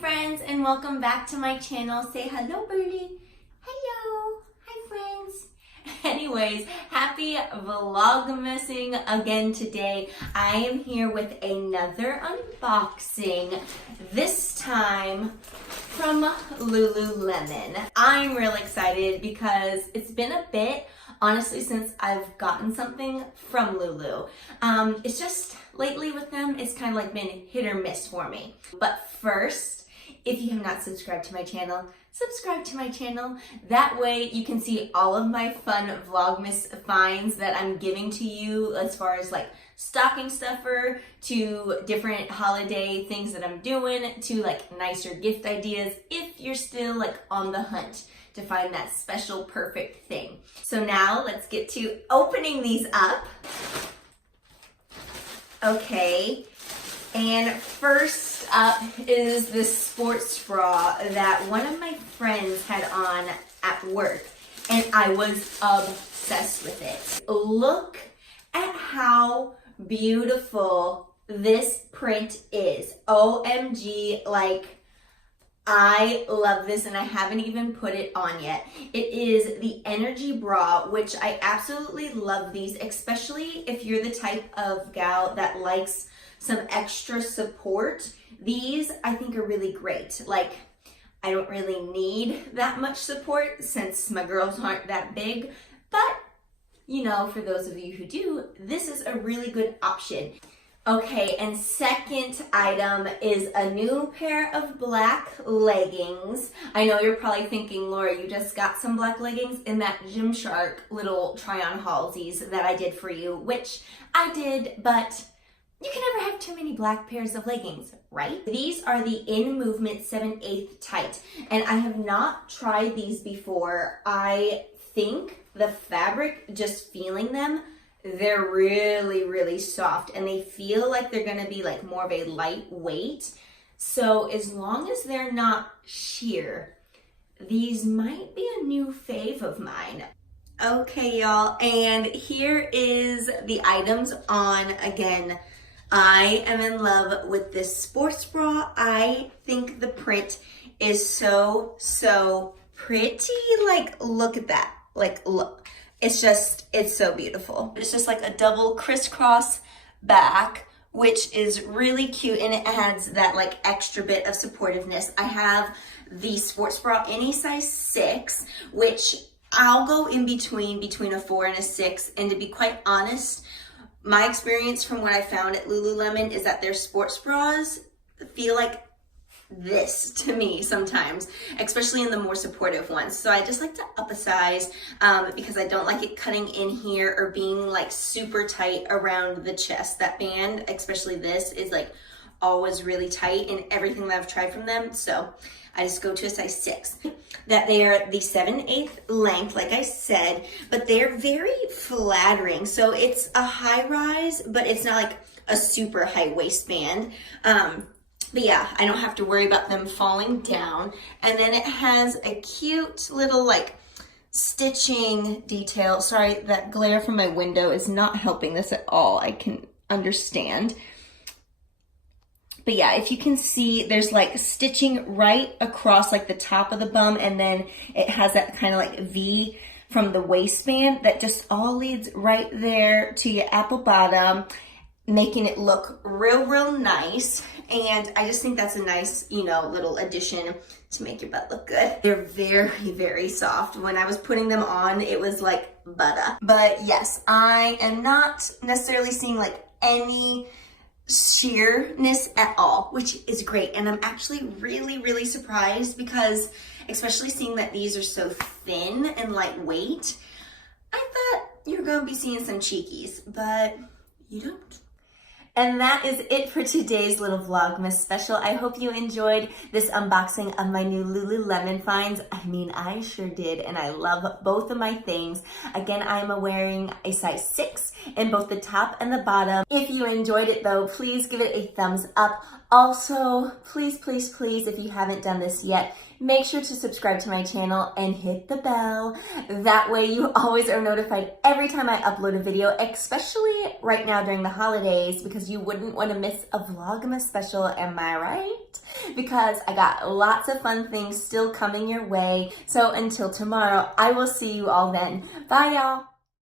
friends, and welcome back to my channel. Say hello, birdie. Hello. Hi, friends. Anyways, happy Vlogmasing again today. I am here with another unboxing, this time from Lululemon. I'm really excited because it's been a bit, honestly, since I've gotten something from Lulu. It's just lately with them, it's kind of like been hit or miss for me. But first, if you have not subscribed to my channel, subscribe to my channel. That way you can see all of my fun Vlogmas finds that I'm giving to you, as far as like stocking stuffer to different holiday things that I'm doing to like nicer gift ideas if you're still like on the hunt to find that special perfect thing. So now let's get to opening these up. Okay, and first up is this sports bra that one of my friends had on at work, and I was obsessed with it. Look at how beautiful this print is. OMG, like, I love this, and I haven't even put it on yet. It is the Energy Bra, which I absolutely love these, especially if you're the type of gal that likes some extra support. These I think are really great. Like, I don't really need that much support since my girls aren't that big, but you know, for those of you who do, this is a really good option. Okay, and second item is a new pair of black leggings. I know you're probably thinking, Laura, you just got some black leggings in that Gymshark little try-on haulsies that I did for you, which I did, but you can never have too many black pairs of leggings, right? These are the In Movement 7/8 tight, and I have not tried these before. I think the fabric, just feeling them, they're really, really soft, and they feel like they're gonna be like more of a lightweight. So as long as they're not sheer, these might be a new fave of mine. Okay, y'all, and here is the items on. Again, I am in love with this sports bra. I think the print is so pretty. Like, look at that. Like, look. It's so beautiful. It's just like a double crisscross back, which is really cute, and it adds that like extra bit of supportiveness. I have the sports bra in a size 6, which I'll go in between a 4 and a 6. And to be quite honest, my experience from what I found at Lululemon is that their sports bras feel like this to me sometimes, especially in the more supportive ones. So I just like to up a size because I don't like it cutting in here or being like super tight around the chest. That band, especially this, is like always really tight in everything that I've tried from them. So I just go to a size 6. That they are the 7/8 length, like I said, but they're very flattering. So it's a high rise, but it's not like a super high waistband. But yeah, I don't have to worry about them falling down. And then it has a cute little like stitching detail. Sorry, that glare from my window is not helping this at all. I can understand. But yeah, if you can see, there's like stitching right across like the top of the bum, and then it has that kind of like V from the waistband that just all leads right there to your apple bottom, making it look real nice. And I just think that's a nice, you know, little addition to make your butt look good. They're very soft. When I was putting them on, it was like butter. But yes, I am not necessarily seeing like any sheerness at all, which is great. And I'm actually really surprised because, especially seeing that these are so thin and lightweight, I thought you were gonna be seeing some cheekies, but you don't. And that is it for today's little Vlogmas special. I hope you enjoyed this unboxing of my new Lululemon finds. I mean, I sure did, and I love both of my things. Again, I'm wearing a size 6 in both the top and the bottom. If you enjoyed it though, please give it a thumbs up. Also, please, if you haven't done this yet, make sure to subscribe to my channel and hit the bell. That way you always are notified every time I upload a video, especially right now during the holidays, because you wouldn't want to miss a Vlogmas special, am I right? because I got lots of fun things still coming your way. So until tomorrow, I will see you all then. Bye, y'all.